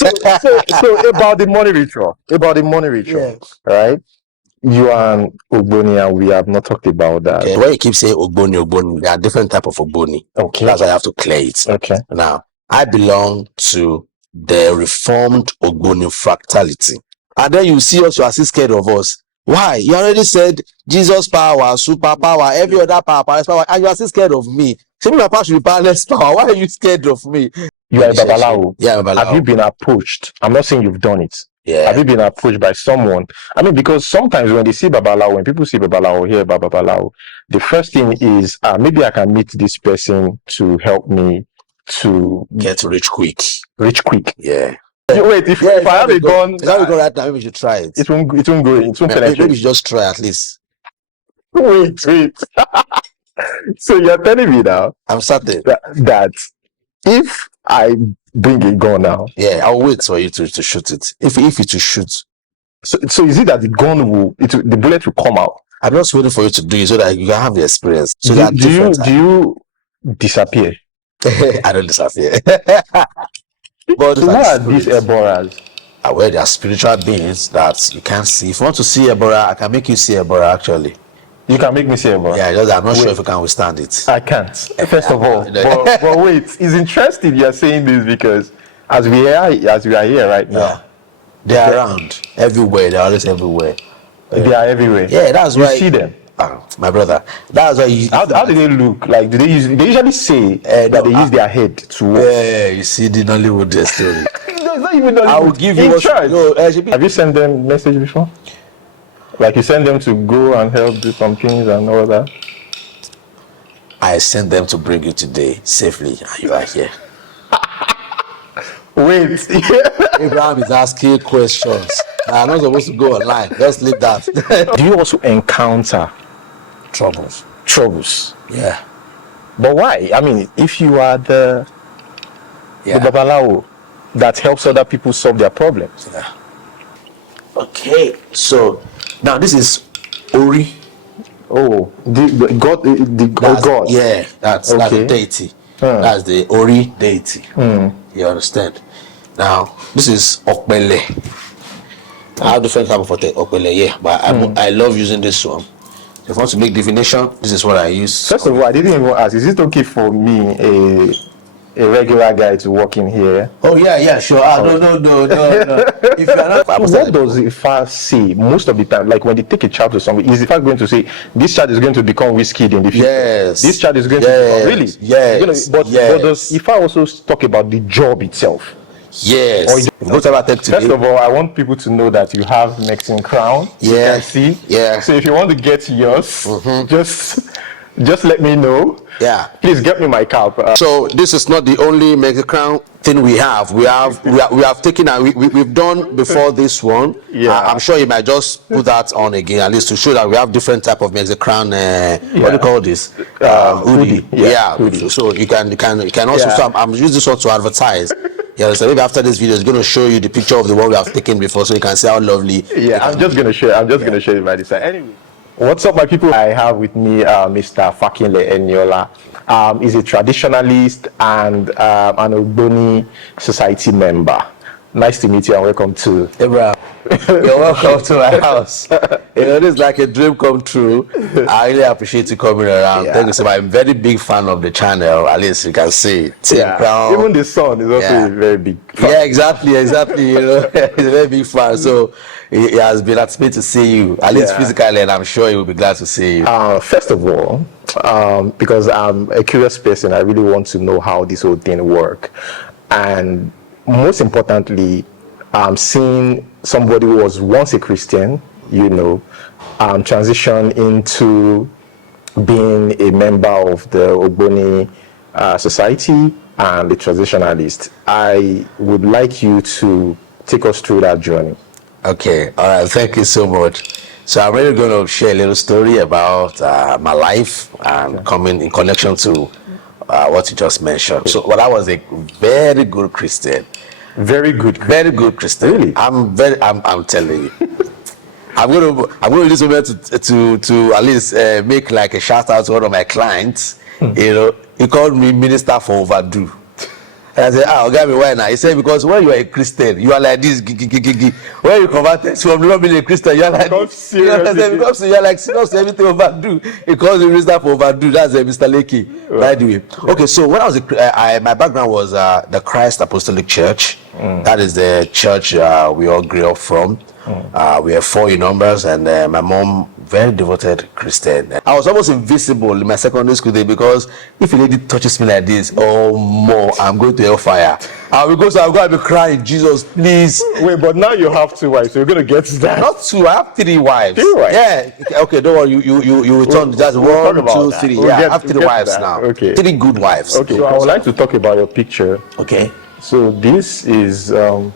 So about the money ritual, Yeah. right? You and Ogboni, and we have not talked about that. Okay. When you keep saying Ogboni, there are different type of Ogboni. Okay. That's why I have to clear it. Okay. Now, I belong to the Reformed Ogboni Fraternity. And then you see us, you are still scared of us. Why? You already said Jesus power, super power, every other power, powerless power, and you are still scared of me. So my power should be powerless power. Why are you scared of me? You are a Babalawo. Yeah, Babalawo. Have you been approached? I'm not saying you've done it. Yeah. Have you been approached by someone? I mean, because sometimes when they see Babalawo, when people see Babalawo, hear about Babalawo, the first thing is, maybe I can meet this person to help me to get rich quick. Rich quick. Yeah. Wait, if I have a gun, if I have a gun right now, maybe we should try it. It won't go. It won't penetrate. Maybe we should just try at least. Wait. So you're telling me now? I'm certain that if I bring a gun now, yeah, I'll wait for you to shoot it. If you to shoot, so is it that the gun the bullet will come out? I'm just waiting for you to do it so that you can have the experience. So do you disappear? I don't disappear. But so who are these Eboras? Well, they are spiritual beings that you can't see. If you want to see Ebora, I can make you see Ebora actually. You can make me see Ebora? Yeah, I'm not sure if you can withstand it. I can't. First of all. but wait, it's interesting you're saying this because as we are here right now. They are around everywhere. They're always everywhere. They are everywhere. Yeah, that's why you see them. My brother, that's why how do they look? Like, do they usually say that they use their head to walk? Yeah, you see the Nollywood story. No, it's not even Nollywood. I will give you have you sent them message before? Like you send them to go and help do some things and all that? I sent them to bring you today safely, and you are here. Wait. Abraham is asking questions. I'm not supposed to go online. Let's leave that. Do you also encounter troubles? Yeah. But why? I mean, if you are the Babalawo that helps other people solve their problems. Yeah. Okay. So now this is Ori. Oh, the God. Yeah, that's the deity. That's the Ori deity. You understand? Now this is Okbele. I have different type of Okbele, yeah, but I love using this one. If I want to make divination, this is what I use. First of all, I didn't even ask, is it okay for me, a regular guy, to walk in here? Oh yeah, sure. No. If you're not, what does Ifa say most of the time? Like when they take a child to somebody, is Ifa going to say this child is going to become whiskey in the future? Yes. This child is going to become really? Yes. But does Ifa also talk about the job itself? Yes. First of all, I want people to know that you have Mexican crown. Yeah. You can see. Yeah. So if you want to get yours, just let me know. Yeah. Please get me my cap. So this is not the only Mexican crown thing we have. We have taken and we've done before this one. Yeah. I'm sure you might just put that on again at least to show that we have different type of Mexican crown. What do you call this? Hoodie. Yeah. Hoodie. So you can also. Yeah. So I'm using this one to advertise. Yeah, so maybe after this video, it's going to show you the picture of the one we have taken before, so you can see how lovely. Yeah, I'm just going to show you by this side. Anyway, what's up, my people? I have with me Mr. Fakinle Eniola. He's a traditionalist and an Ogboni society member. Nice to meet you and welcome to. Hey, bro. You're welcome to my house. You know, this is like a dream come true. I really appreciate you coming around. Yeah. Thank you so much. I'm a very big fan of the channel. At least you can see. Yeah. Even the son is also a very big fan. Yeah, exactly. You know, he's a very big fan. So he has been at me to see you, at least physically, and I'm sure he will be glad to see you. First of all, because I'm a curious person, I really want to know how this whole thing works. And most importantly, seeing somebody who was once a Christian, transition into being a member of the Ogboni society and a traditionalist. I would like you to take us through that journey. Okay, all right, thank you so much. So I'm really going to share a little story about my life and coming in connection to what you just mentioned. So, I was a very good Christian. Very good Christian. Really? I'm telling you. I'm going to use this moment to at least make like a shout out to one of my clients. You know, he called me minister for overdue. And I said, Ogami, why now? He said, because when you are a Christian, you are like this. When you converted from not being a Christian, you are like this. You are like serious, everything overdo. He calls you Mr. for overdo. That's Mr. Leakey, by the way. Okay, so when I was my background was the Christ Apostolic Church. That is the church we all grew up from. We are 4 in numbers, and my mom, very devoted Christian. I was almost invisible in my secondary school day, because if a lady touches me like this, oh more, I'm going to hellfire. I'm going to be crying, Jesus, please. Wait, but now you have 2 wives, so you're going to get to that. Not 2, I have 3 wives. 3 wives? Yeah. Okay, don't worry. You return just we'll 1, 2, 3. We'll I have 3 wives now. Okay. 3 good wives. Okay, so I would like to talk about your picture. Okay. So this is your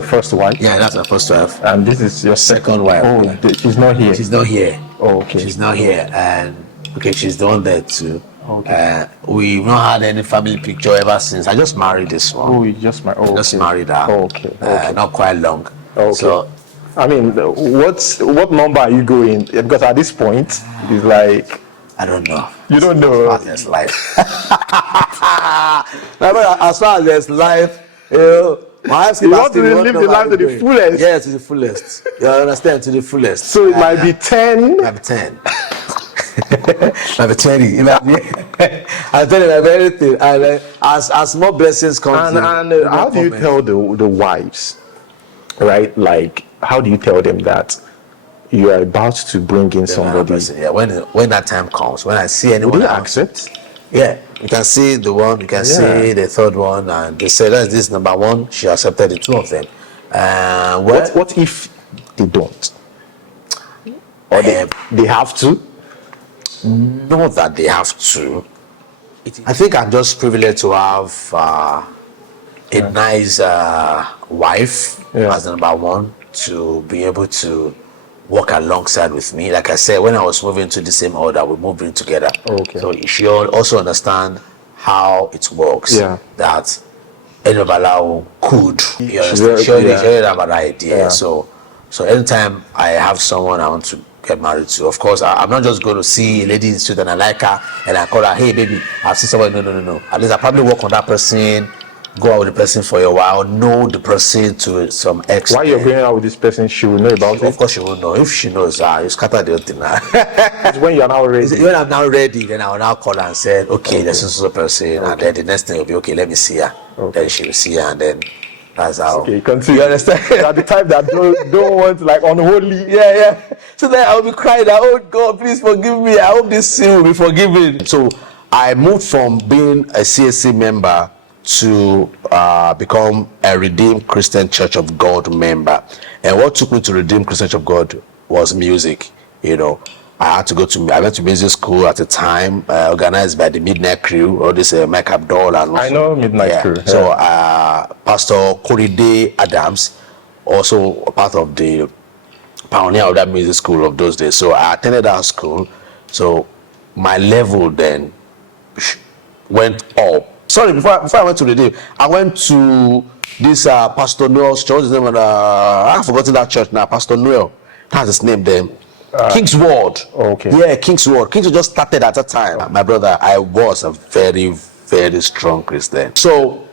first wife? Yeah, that's my first wife. And this is your second wife. Oh, Yeah. She's not here. She's not here. Oh, okay. She's not here, and okay, she's the one there too. Okay. We've not had any family picture ever since. I just married this one. Oh, you just married. Oh, Just married her. Oh, okay. Not quite long. Okay. So, I mean, what number are you going? Because at this point, it's like I don't know. you don't know. As far as there's life. As far as there's life, you know, my You want to live the life to the fullest. Yeah, to the fullest. You understand? To the fullest. So it might be 10. Might be 10. Might be 20. It might be. I tell you, like anything. And as more blessings come, And how do you tell the wives, right? Like, how do you tell them that you are about to bring in somebody? Yeah, when that time comes, when I see anyone, Would you else, accept? yeah, you can see the one, you can see the third one, and they say that's this number 1. She accepted the 2 of them. What if they don't? Or they have to? Not that they have to. I think I'm just privileged to have a nice wife as number 1, to be able to work alongside with me. Like I said, when I was moving to the same order, we moved in together. Okay. So she also understand how it works. Yeah. That anybody could. You She's understand? She already have an idea. Yeah. So anytime I have someone I want to get married to, of course, I'm not just going to see a lady in the street and I like her and I call her, hey baby, I've seen someone. No. At least I probably work on that person, go out with the person for a while, know the person to some extent. While you're going out with this person, she will know about it? Of course she will know. If she knows, you scatter the whole thing. It's when you're now ready. When I'm now ready, then I will now call her and say, okay, there's a person, and then the next thing will be, okay, let me see her. Then she will see her, and then that's how. Okay, continue. You understand? You're the type that don't want, like, unholy. Yeah. So then I will be crying, oh God, please forgive me. I hope this sin will be forgiven. So I moved from being a CSC member to become a Redeemed Christian Church of God member. And what took me to Redeemed Christian Church of God was music. You know, I went to music school at the time, organized by the Midnight Crew, or this Mike Abdul. And I know Midnight Crew. Yeah. So Pastor Koride Adams, also a part of the pioneer of that music school of those days. So I attended that school. So my level then went up. Sorry, before I went to Redeem, I went to this Pastor Noel's church. His name, I've forgotten that church now. Pastor Noel, that's his name then. King's Word. Okay. Yeah, King's Word. King's Word just started at that time. My brother, I was a very, very strong Christian. So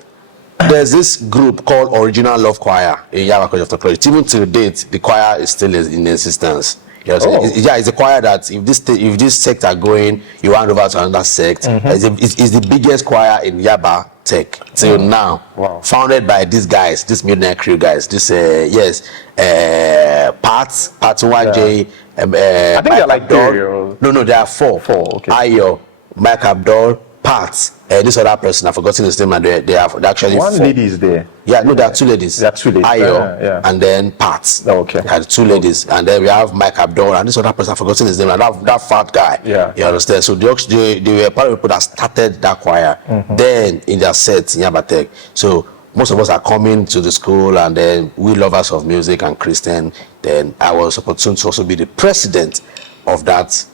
there's this group called Original Love Choir in Yaba College of Technology. Even to date, the choir is still in existence. You know, it's a choir that if this sect are going, you hand over to another sect. It's the biggest choir in Yaba Tech till now. Wow. Founded by these guys, this Midnight Crew guys. This Part 1J. I think they're like Abdul. No, there are 4. Okay. Ayo, Mike Abdul, Pat, this other person, I've forgotten his name, and they are actually one 4. lady is there. Yeah, no, there are 2 ladies. There are 2 ladies. Ayo, and then Pat. Okay. And 2 ladies, and then we have Mike Abdul, and this other person, I've forgotten his name, and that fat guy. Yeah. You understand? So they were part of people that started that choir. Then in their set in Yabatek. So most of us are coming to the school, and then we lovers of music and Christian. Then I was opportune to also be the president of that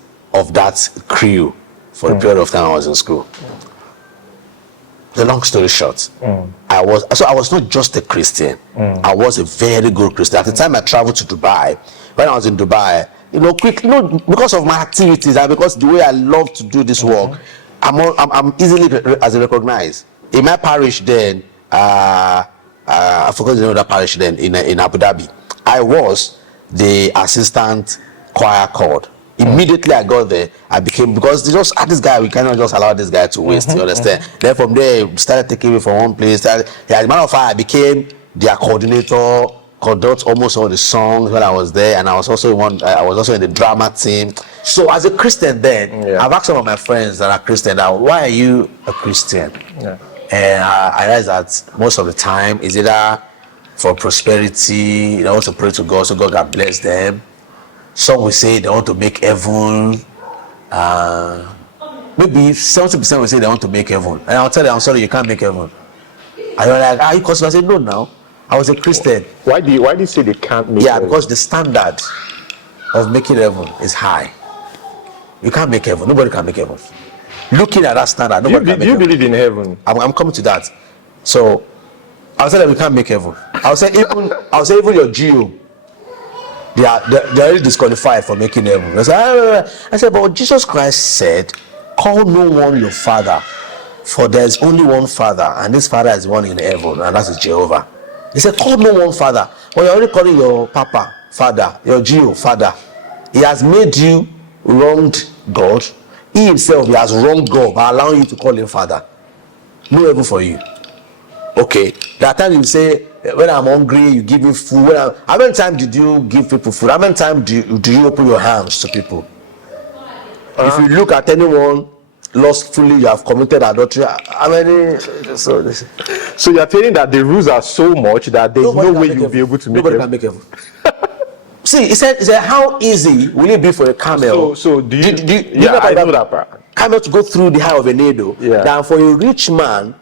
crew for the period of time I was in school. The long story short, I was not just a Christian. I was a very good Christian. At the time I traveled to Dubai, when I was in Dubai, because of my activities and because the way I love to do this work, I'm easily as recognized. In my parish then, I forgot the name of that parish then in Abu Dhabi. I was the assistant choir chord. Immediately I got there, I became, because they just had this guy, we cannot just allow this guy to waste, you understand? Then from there, we started taking me from one place. As a matter of fact, I became their coordinator, conduct almost all the songs when I was there, and I was also in the drama team. So as a Christian then, I've asked some of my friends that are Christian now, why are you a Christian? And I realized that most of the time is either for prosperity, they want to pray to God so God can bless them. Some will say they want to make heaven. Maybe 70% will say they want to make heaven. And I'll tell them, I'm sorry, you can't make heaven. And you're like, are you Christian? I said, no, now. I was a Christian. Why do you say they can't make heaven? Because the standard of making heaven is high. You can't make heaven. Nobody can make heaven. Looking at that standard, nobody can make heaven. Do you believe in heaven? I'm coming to that. So I'll say that we can't make heaven. I'll say even your GO, they're already disqualified for making heaven. I said, but Jesus Christ said, call no one your father, for there is only one Father, and this Father is one in heaven, and that is Jehovah. He said, call no one father. But you're already calling your papa father, your GO father. He has made you wronged God. He himself, he has wronged God by allowing you to call him father. No heaven for you. Okay. That time you say, when I'm hungry, you give me food. How many times did you give people food? How many times do you open your hands to people? If you look at anyone lustfully, you have committed adultery. How many? So you're telling that the rules are so much that there's no way you'll be able to make Nobody can make heaven. See, he said, how easy will it be for a camel? So do you know I know that part. Camel to go through the eye of a needle than for a rich man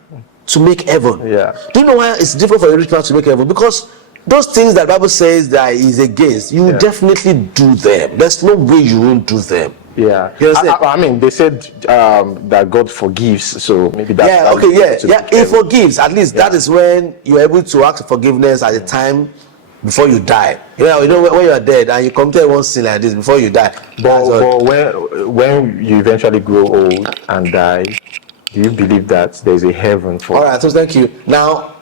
to make heaven. Yeah. Do you know why it's different for a rich man to make heaven? Because those things that the Bible says that is against, you will definitely do them. There's no way you won't do them. Yeah. I mean, they said that God forgives, so maybe that's He forgives. At least that is when you're able to ask for forgiveness at the time before you die. You know when you're dead and you commit one sin like this before you die. But when you eventually grow old and die, do you believe that there's a heaven for? All right, so thank you. Now,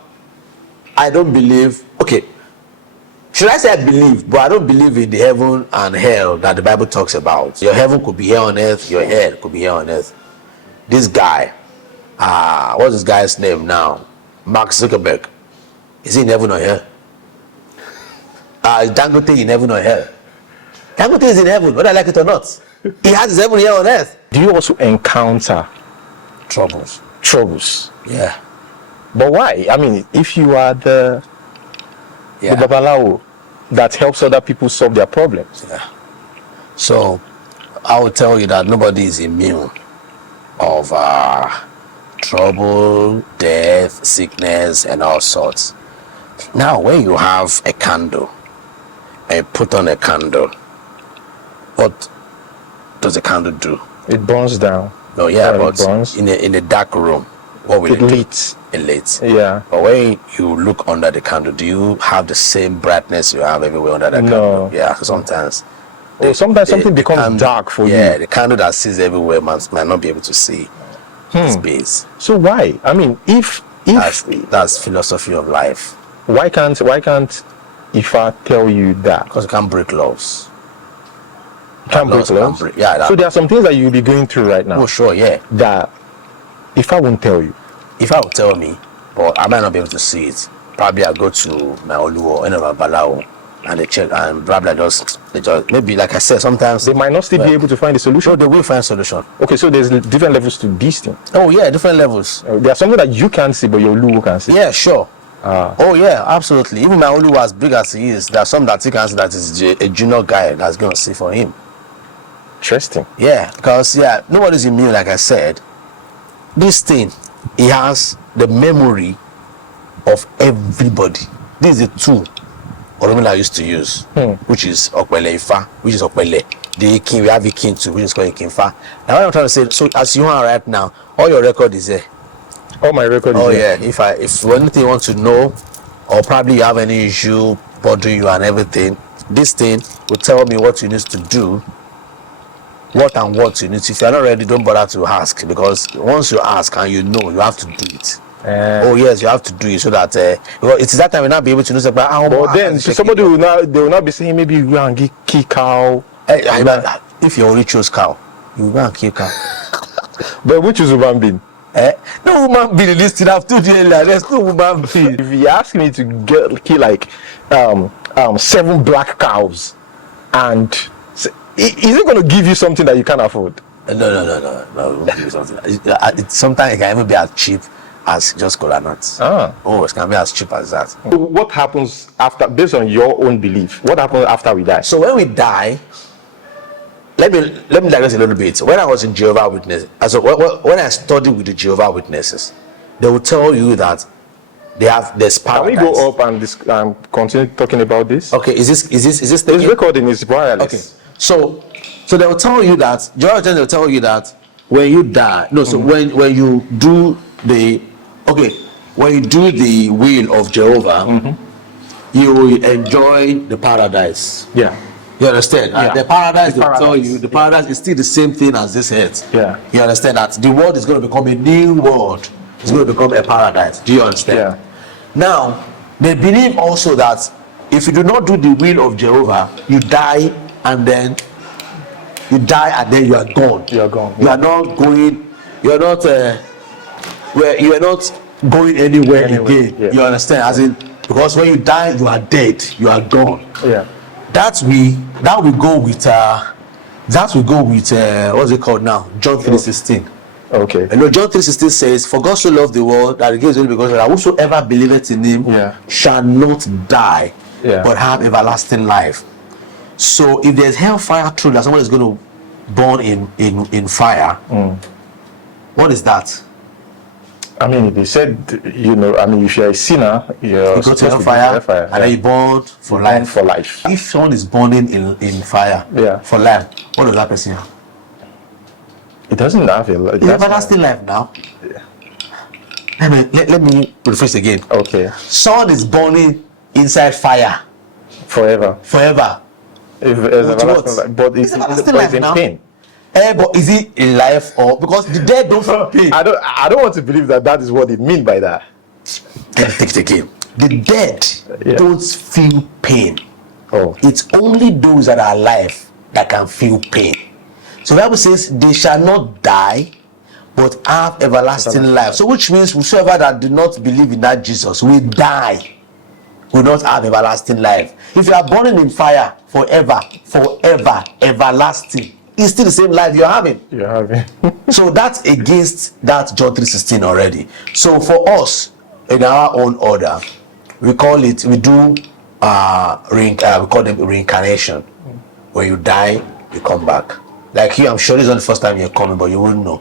I don't believe. Okay, should I say I believe? But I don't believe in the heaven and hell that the Bible talks about. Your heaven could be here on earth. Your hell could be here on earth. This guy, what's this guy's name now? Mark Zuckerberg. Is he in heaven or hell? Is Dangote in heaven or hell? Dangote is in heaven, whether I like it or not. He has his heaven here on earth. Do you also encounter troubles? Yeah. But why? I mean, if you are the babalawo that helps other people solve their problems. Yeah. So I will tell you that nobody is immune of trouble, death, sickness, and all sorts. Now, when you have a candle and put on a candle, what does a candle do? It burns down. No, but in a dark room, what will it do? It lights. Yeah. But when you look under the candle, do you have the same brightness you have everywhere under the candle? Yeah. So sometimes. Sometimes something becomes dark for you. Yeah, the candle that sees everywhere might not be able to see its base. So why? I mean, if that's philosophy of life. Why can't Ifa tell you that? Because you can't break laws. Can't break laws? So there are some things that you'll be going through right now. Oh, sure, yeah. That Ifa won't tell you. Ifa will tell me, but I might not be able to see it. Probably I'll go to my Oluwo, my Balao, and they check, and probably they just maybe, like I said, sometimes they might not still be able to find a solution. No, they will find a solution. Okay, so there's different levels to these things. Oh yeah, different levels. There's something that you can't see, but your Oluwo can see. Yeah, sure. Oh yeah, absolutely. Even my Oluwo, as big as he is, there's some that he can see that is a junior guy that's going to see for him. Interesting. Yeah, because nobody's immune, like I said. This thing, he has the memory of everybody. This is a tool Oromila used to use, which is Okpele Ifa, which is Okpele. The king, we have a king too, which is called Ikinfa. Now what I'm trying to say, so as you are right now, all your record is there. All my record is there. Oh yeah, if anything you want to know, or probably you have any issue bothering you and everything, this thing will tell me what you need to do what and what you need to. If you're not ready, don't bother to ask, because once you ask and you know, you have to do it. Oh yes, you have to do it so that well, it's that time you'll not be able to know. But then somebody will not be saying maybe you go and kill cow. If you already chose cow, you will go and kill cow. But which is human being? No woman being listed. I've told you earlier. There's no woman being. If you ask me to kill like 7 black cows, and is it going to give you something that you can't afford? No. It won't give you something. Sometimes it can even be as cheap as just cola nuts. Oh, it can be as cheap as that. What happens after, based on your own belief? What happens after we die? So when we die, let me digress a little bit. When I was in Jehovah's Witnesses, when I studied with the Jehovah's Witnesses, they will tell you that there's paradise. Can we go up and continue talking about this? Okay, is this This recording is wireless. Okay, so they will tell you that Jehovah's Witnesses will tell you that when you die, when you do the will of Jehovah, you will enjoy the paradise. Yeah. You understand? Yeah. The paradise, they tell you, the paradise is still the same thing as this earth. Yeah. You understand that the world is going to become a new world. It's going to become a paradise. Do you understand? Yeah. Now, they believe also that if you do not do the will of Jehovah, you die and then you are gone. You are gone. You are not going. You are not. You are not going anywhere again. Yeah. You understand? As in, because when you die, you are dead. You are gone. Yeah. That we go with what's it called now? John 3:16. Okay. You know, John 3:16 says, "For God so loved the world that He gave His only begotten Son, that whosoever believeth in Him shall not die, but have everlasting life." So, if there's hellfire, true that someone is going to burn in fire, what is that? I mean, they said, if you're a sinner, you're You go to hellfire, and then you burn for life. For life. If someone is burning in fire for life, what does that person have? It doesn't have It's everlasting life now. Let me rephrase again. Okay. Someone is burning inside fire Forever. If everlasting life, but it's in pain. But is it in life, or because the dead don't feel pain? I don't want to believe that is what it mean by that. Let me take it again. The dead don't feel pain. Oh. It's only those that are alive that can feel pain. So the Bible says they shall not die, but have everlasting life. So which means whosoever that do not believe in that Jesus will die, will not have everlasting life. If you are burning in fire forever, everlasting, it's still the same life you're having. So that's against that John 3:16 already. So for us, in our own order, we do we call them reincarnation. When you die, you come back. Like you, I'm sure it's not the first time you're coming, but you wouldn't know.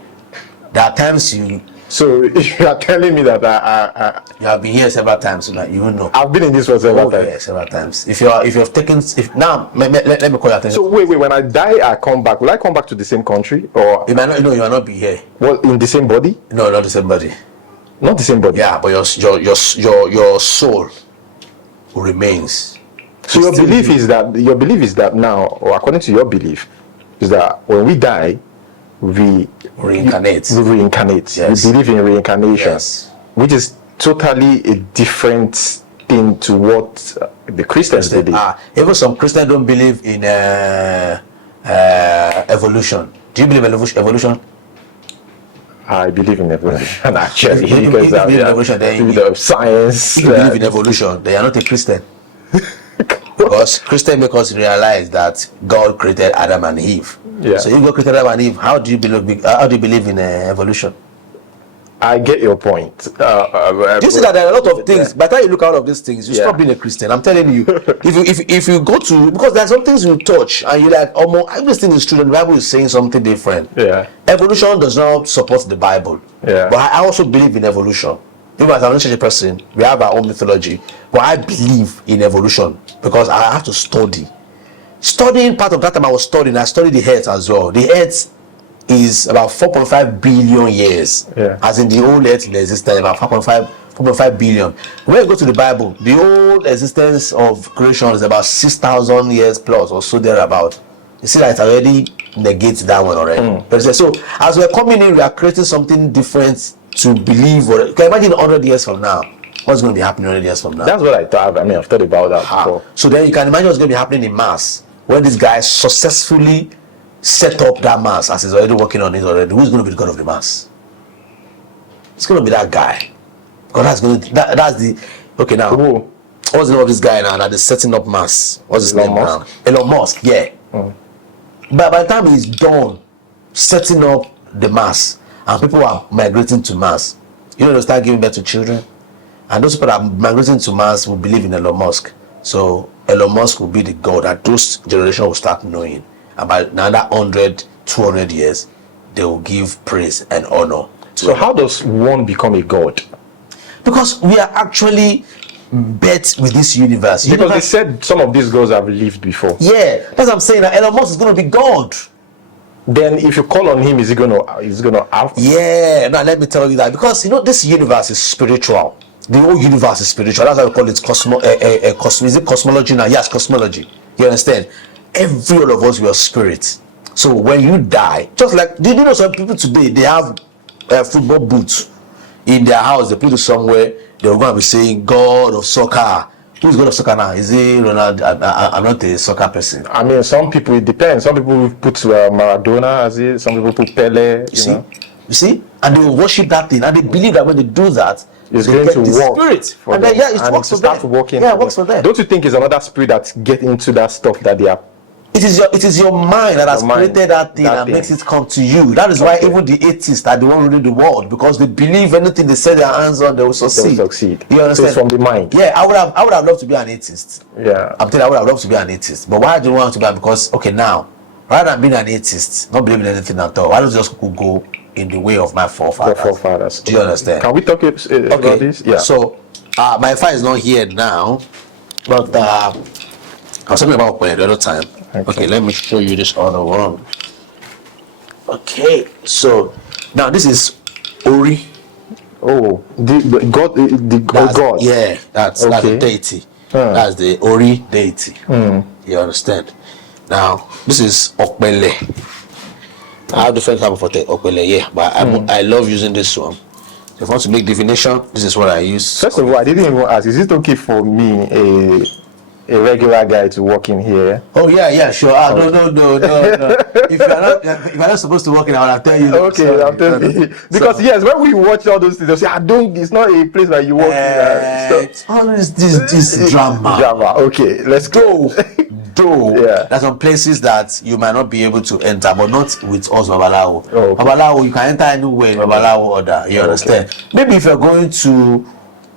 There are times So if you are telling me that you have been here several times, so that you won't know. I've been in this for several times. Yeah, several times. If now let me call your attention. So wait, when I die, I come back. Will I come back to the same country, or you might not? No, you might not be here. Well, in the same body? No, not the same body. Not the same body. Yeah, but your soul remains. So your belief is that now, or according to your belief, is that when we die, we reincarnate. Yes. We believe in reincarnation, which is totally a different thing to what the Christians believe. Even some Christians don't believe in evolution. Do you believe in evolution? I believe in evolution, actually. If you believe in evolution, then science. If you believe in evolution, then you're not a Christian. Because Christians make us realize that God created Adam and Eve. Yeah. So if God created Adam and Eve, how do you believe in evolution? I get your point. Do you see that there are a lot of things? By the time you look out of these things, you stop being a Christian. I'm telling you. if you go to, because there are some things you touch and you're like, oh, everything is true. The Bible is saying something different. Yeah. Evolution does not support the Bible. Yeah. But I also believe in evolution. Even as I'm not a person, we have our own mythology. But I believe in evolution because I have to study. Studying, part of that time I studied the earth as well. The earth is about 4.5 billion years. Yeah. As in the old earth in existence, about 4.5 billion. When you go to the Bible, the old existence of creation is about 6,000 years plus or so thereabout. You see that it's already negate that one already. But so as we're coming in, we are creating something different to believe. Or you can imagine 100 years from now, what's going to be happening 100 years from now? That's what I thought. I mean, I've thought about that before. So then you can imagine what's going to be happening in Mars when this guy successfully set up that Mars as he's already working on it already. Who's going to be the god of the Mars? It's going to be that guy. Because that's going to that's the okay now. Who? What's the name of this guy now that is setting up Mars? What's his name now? Elon Musk. Yeah. But by the time he's done setting up the Mars and people are migrating to Mars, you know, they'll start giving birth to children. And those people that are migrating to Mars will believe in Elon Musk. So Elon Musk will be the god that those generations will start knowing. And by another 100, 200 years, they will give praise and honor. So how does one become a god? Because we are actually bet with this universe. Because they said some of these gods have lived before. Yeah, that's what I'm saying. That Elon Musk is going to be God. Then if you call on him, is he gonna out? Yeah, now let me tell you that, because you know this universe is spiritual. The whole universe is spiritual. That's why we call it is it cosmology now? Yes, cosmology. You understand? Every one of us, we are spirits. So when you die, just like, did you know some people today, they have football boots in their house, they put it somewhere, they're going to be saying God of soccer. Who's God of soccer now? Is it Ronaldo? I'm not a soccer person. I mean, some people, it depends. Some people put Maradona as it, some people put Pele. You see? And they will worship that thing, and they believe that when they do that, it's going to work. Spirit. For and them. then, yeah, it works for them. Working yeah, it works for them. Don't you think it's another spirit that get into that stuff that they are? It is your mind that has created that thing and makes it come to you. That is why even the atheists are the one ruling the world, because they believe anything they set their hands on, they will succeed. You understand? So it's from the mind. Yeah, I would have loved to be an atheist. Yeah. I'm telling you, I would have loved to be an atheist. But why do you want to be? Because okay, now, rather than being an atheist, not believing in anything at all, why don't you just go in the way of my forefathers? Do you understand? Can we talk about this? Yeah. So my father is not here now, but I was talking about when the other time. Okay, let me show you this other one. Okay, so now this is Ori. Oh, the God, God. Yeah, that's the deity. That's the Ori deity. You understand? Now this is Okpele. I have different type of Okpele, yeah, but I love using this one. If I want to make divination, this is what I use. First of all, I didn't even ask, is it okay for me, a regular guy, to walk in here? Oh yeah, sure. No. If you're not supposed to walk in, I'll tell you. Okay, I'm telling you. Because yes, when we watch all those things, they'll say, it's not a place where you walk in. It's always this drama. Okay, let's go. There's some places that you might not be able to enter, but not with us, Babalawo. Okay. Babalawo, you can enter anywhere in Babalawo order. You understand? Maybe if you're going to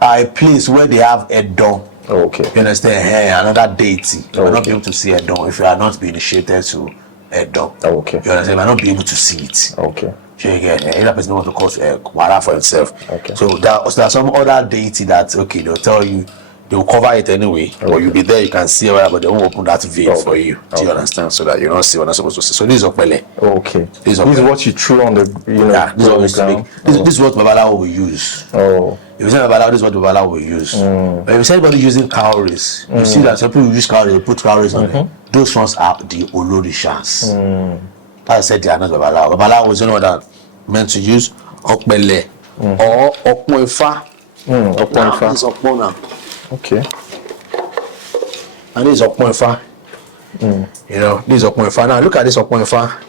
a place where they have a door. Okay. You understand? Hey, another deity. You will not be able to see a dog if you are not being initiated to a dog. Okay. You understand? You might not be able to see it. Okay. So again, either person wants to cause a wara for itself. Okay. So there's some other deity that they'll tell you, they'll cover it anyway, or you'll be there, you can see it, but they won't open that veil for you. Do you understand? So that you don't see what I'm supposed to see. So this is Okpele. Okay. This is what you threw on the this is what we used to make. This is what Babalawo will use. Oh. If you say Babalawo, this is what Babalawo will use. But if you see anybody using cowries, you see that some people use cowries, they put cowries on it. Those ones are the Olorishas. I said they are not Babalawo. Babalawo is only that meant to use Okpele or Okmoifa. Okmoifa. This is Okmona. Okay. And this is Okmoifa. You know, this is Okmoifa. Now look at this Okmoifa.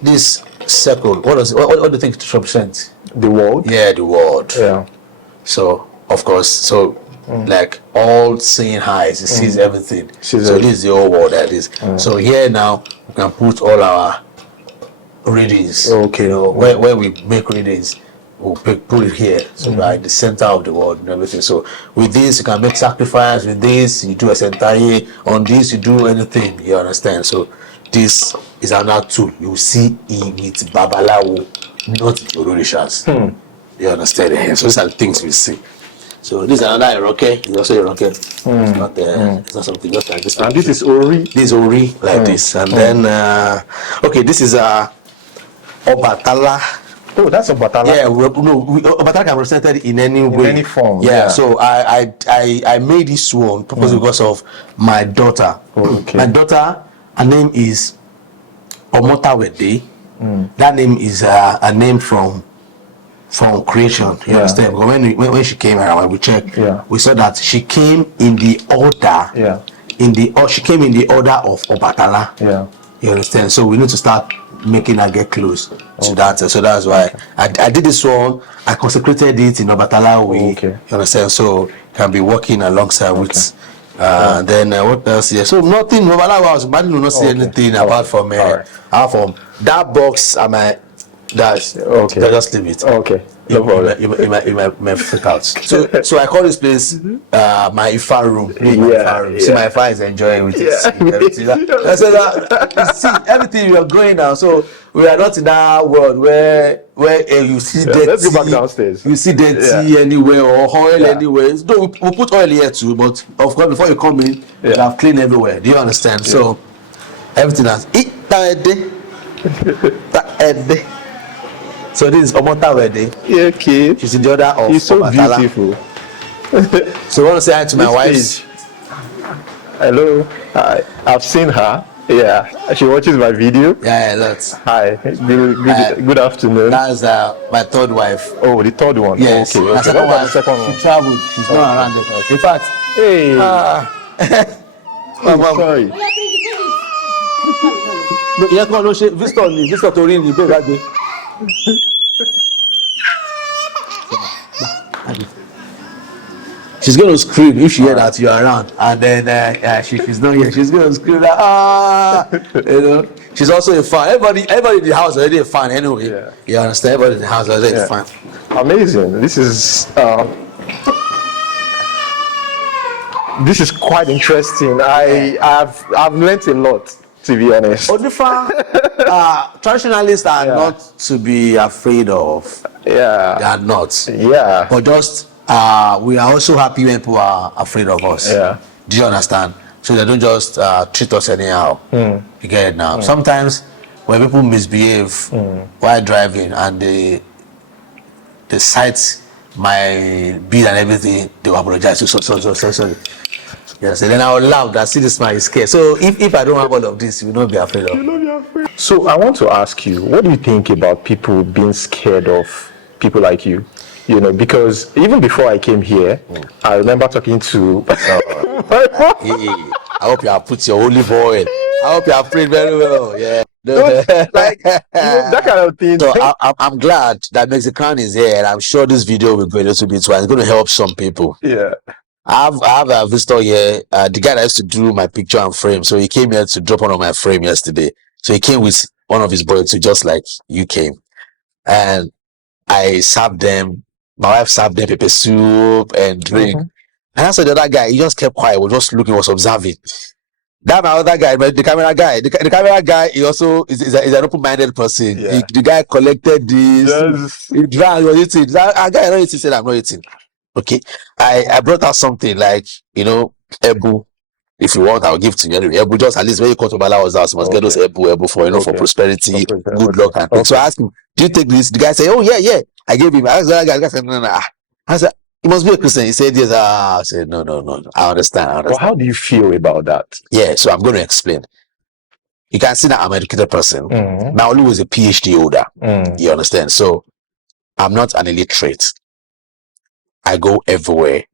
This circle, what do you think it represents? The world? Yeah, the world. Yeah. So of course, like all seeing eyes, it sees everything. So this is the whole world that is. So here now we can put all our readings. Okay. You know, where we make readings, we'll put it here. So we're in the center of the world and everything. So with this you can make sacrifice, with this you do a centaye, on this you do anything, you understand? So this is another tool. You see it with Babalawo, not the Orishas. You understand? So these are the things we see. So this is another Eroke. It's also Eroke. It's not something just like this. And this is Ori. This is Ori like this. And then this is Obatala. Oh, that's Obatala. Yeah, Obatala can be represented in any way. In any form. Yeah. So I made this one because of my daughter. Okay. My daughter, her name is Omotawede. That name is a name from creation. You understand? Because when she came around, when we checked, we saw that she came in the order. She came in the order of Obatala. You understand? So we need to start making her get close to that. So that's why I did this one. I consecrated it in Obatala way. You understand? So can be working alongside with. Then what else? Yeah. So nothing. Babalawo was I did not see anything apart from that box. That's okay. Just leave it. Okay. You might freak out. So I call this place my Ifa room. See, my Ifa is enjoying with it. I said that see everything you are growing now. So we are not in that world where you see dirty. Let's go back downstairs. You see dirty anywhere or oil anywhere. No, we put oil here too, but of course before you come in, you have cleaned everywhere. Do you understand? So everything has So this is Omotawede. Okay. She's in the order of She's so Obatala. beautiful. So I want to say hi to my wife. Hello. Hi. I've seen her. Yeah. She watches my video. Yeah, that's. Hi. Good afternoon. That's my third wife. Oh, the third one. Yes. Okay. What about the second one? She traveled. She's not around there. In fact, hey. Sorry. No, visitor to read the she's going to scream if she hear that you're around, and then she's not here. She's going to scream like, you know. She's also a fan. Everybody in the house already a fan anyway. You understand? Everybody in the house already a fan. Amazing. This is quite interesting. I've learned a lot, to be honest. Odifa, traditionalists are not to be afraid of. They are not. But just we are also happy when people are afraid of us. Do you understand? So they don't just treat us anyhow. You get it now. Sometimes when people misbehave while driving and they cite my bill and everything, they will apologize. So. Yes, and then I will laugh that see this man is scared. So if I don't have all of this, you will not be afraid of. So I want to ask you, what do you think about people being scared of people like you? You know, because even before I came here, I remember talking to I hope you have put your olive oil. I hope you have prayed very well. Yeah. Like that kind of thing. So I'm glad that Mexican is here, and I'm sure this video will go a little bit. So it's going to help some people. I have a visitor here. The guy that used to do my picture and frame. So he came here to drop one of my frame yesterday. So he came with one of his boys, so just like you came, and I served them. My wife served them pepper soup and drink. And I said the other guy, he just kept quiet, was just looking, was observing. That my other guy, the camera guy, the camera guy, he also is an open-minded person. The guy collected this, he drank, he was eating. That guy not eating, said I'm not eating. Okay. I brought out something like, you know, Ebu. If you want, I'll give to you anyway. Ebu, just at least when you come to Bala's house, you must get those Ebu for, you know, for prosperity, good luck and things. So I asked him, do you take this? The guy said, oh yeah. I gave him. I asked the other guy, the guy said, no. I said, he must be a Christian. He said, yes. I said, no. I understand. Well, how do you feel about that? Yeah, so I'm going to explain. You can see that I'm an educated person. My Olu was a PhD holder. You understand? So I'm not an illiterate. I go everywhere.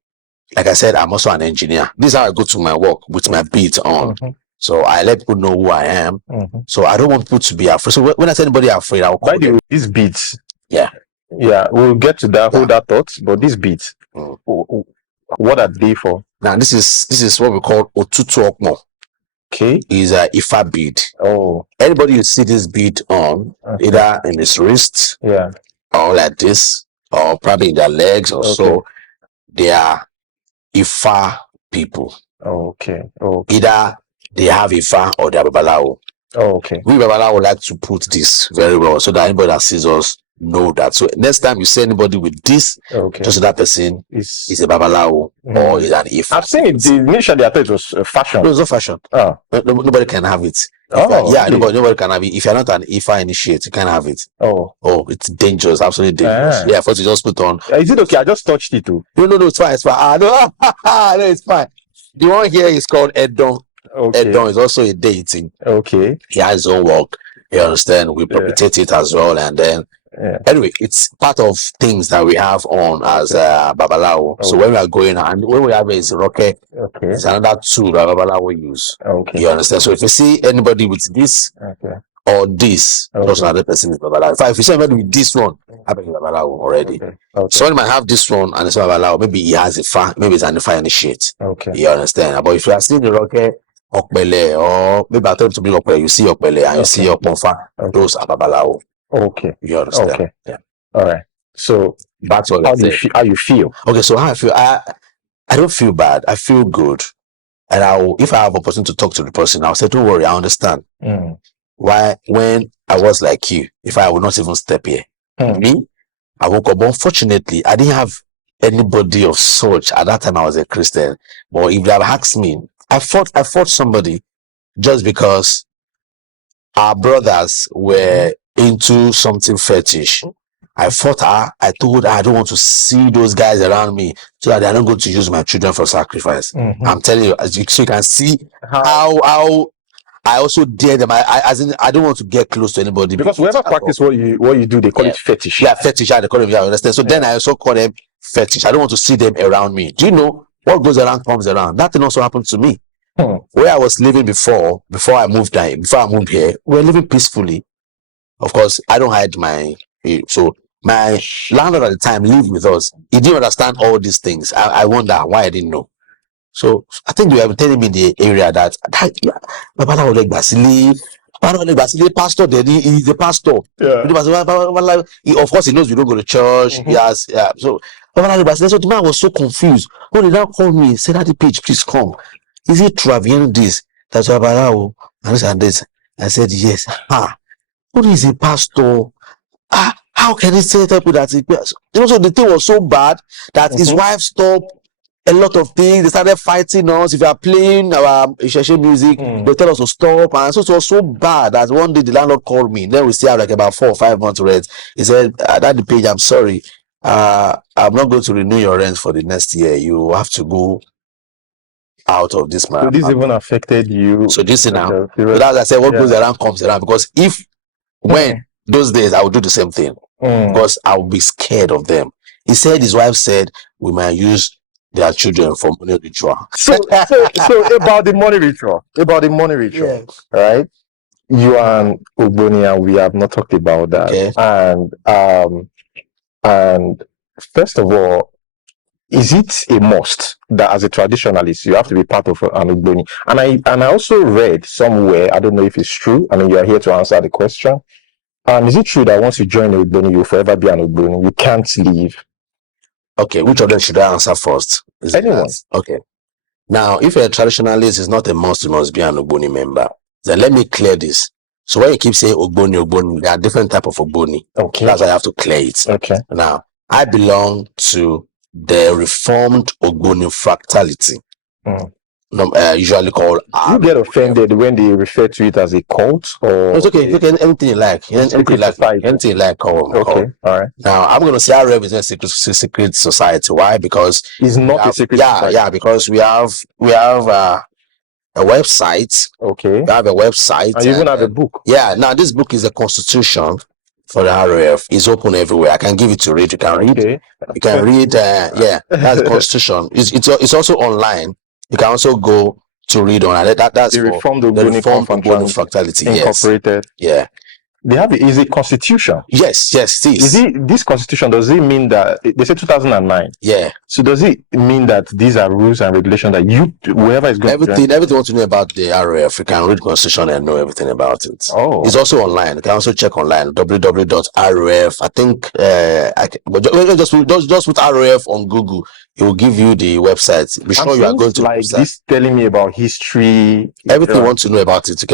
Like I said, I'm also an engineer. This is how I go to my work with my beat on. So I let people know who I am. So I don't want people to be afraid. So when I say anybody afraid, I'll call them. These beats. Yeah, we'll get to that. Hold that thought. But these beats, what are they for? Now this is what we call Otutu Okmo. Okay, is a Ifa bead. Oh, anybody you see this bead on, either in his wrist, or like this, or probably in their legs or so, they are Ifa people. Okay. Either they have Ifa or they are Babalawo. We Babalawo like to put this very well so that anybody that sees us know that. So next time you see anybody with this, just so that person is a Babalawo or is an Ifa. I've seen it. Initially, I thought it was fashion. No, it's not fashion. Nobody can have it. Nobody can have it. If you're not an Ifa initiate, you can't have it. It's dangerous, absolutely dangerous. Yeah, first you just put on. Is it okay? I just touched it too. No, it's fine. No, it's fine. The one here is called Edon. Edon is also a deity. He has his own work. You understand? We perpetrate it as well, and then anyway, it's part of things that we have on as Babalawo. So when we are going, and when we have is rocket, it's another tool that Babalawo use. You understand? So if you see anybody with this or this, just another person is Babalawo. In fact, if you see anybody with this one, I bet you Babalawo already. Someone might have this one and it's Babalawo. Maybe he has a fire, maybe it's an fire initiate. You understand? But if you are seeing the rocket, Okbele, or maybe I told you to bring Okbele, you see Okbele and you see Okponfa, those are Babalawo. You understand? Yeah. All right. So that's what how you feel? Okay, so how I feel, I don't feel bad. I feel good. And if I have opportunity to talk to the person, I'll say, don't worry, I understand. Why, when I was like you, if I would not even step here, me, I woke up. Unfortunately, I didn't have anybody of such at that time. I was a Christian. But if they have asked me, I fought somebody just because our brothers were into something fetish. I fought her. I told her I don't want to see those guys around me so that they're not going to use my children for sacrifice. I'm telling you, so you can see how I also dare them. I don't want to get close to anybody because whoever practice what you do, they call it fetish. Yeah, fetish. Yeah, they call it. Yeah, understand. So then I also call them fetish. I don't want to see them around me. Do you know what goes around comes around? That thing also happened to me. Where I was living before I moved here, we were living peacefully. Of course, I don't hide my. So my landlord at the time lived with us. He didn't understand all these things. I wonder why I didn't know. So I think they were telling me in the area that pastor, he's a pastor. Of course, he knows we don't go to church. Yes, yeah. So the man was so confused. When he now called me, said, "Daddy Page, please come. Is it true? Have you heard this? That's Babalawo and this." I said, "Yes." Who is a pastor? How can he say that? Also, the thing was so bad that his wife stopped a lot of things. They started fighting us. If you are playing our Isheshe music, they tell us to stop. And so it was so bad that one day the landlord called me. Then we still have like about 4 or 5 months rent. He said, "Daddy Page, I'm sorry. I'm not going to renew your rent for the next year. You have to go out of this man." So this even affected you. So this now. So that's I said, what goes around comes around. Because when those days I would do the same thing. Because I would be scared of them. He said his wife said we might use their children for money ritual. So about the money ritual. Right? You and Ogboni, and we have not talked about that. Okay. And first of all, is it a must that as a traditionalist you have to be part of an Ogboni? And I also read somewhere, I don't know if it's true. I mean, you are here to answer the question. Is it true that once you join Ogboni, you'll forever be an Ogboni? You can't leave. Okay, which of them should I answer first? Anyone. Okay. Now, if you're a traditionalist, it's not a must, you must be an Ogboni member. Then let me clear this. So when you keep saying Ogboni, there are different types of Ogboni. Okay. That's why I have to clear it. Okay. Now, I belong to the Reformed Ogboni Fractality. Usually called. You get offended when they refer to it as a cult, or it's okay. You can anything you like, anything you like. Call. Okay, all right. Now I'm going to say RF is a secret society. Why? Because it's not a secret society. Yeah, because we have a website. Okay. We have a website. And you even have a book. Yeah. Now this book is a constitution for the RF. It's open everywhere. I can give it to read. You can read. Okay. You can read. Yeah, that's the constitution. It's also online. You can also go to read on it. That's the Reformed Ogboni Fractality. Incorporated. Yes. Yeah. They have is a constitution. Yes, Is it this constitution? Does it mean that they say 2009? Yeah. So does it mean that these are rules and regulations that whoever is going everything you want to know about the RAF, you can read constitution and know everything about it. Oh. It's also online. You can also check online www.raf. I think just put RAF on Google. It will give you the website. Be sure you are going to like this telling me about history. Everything you want to know about it. I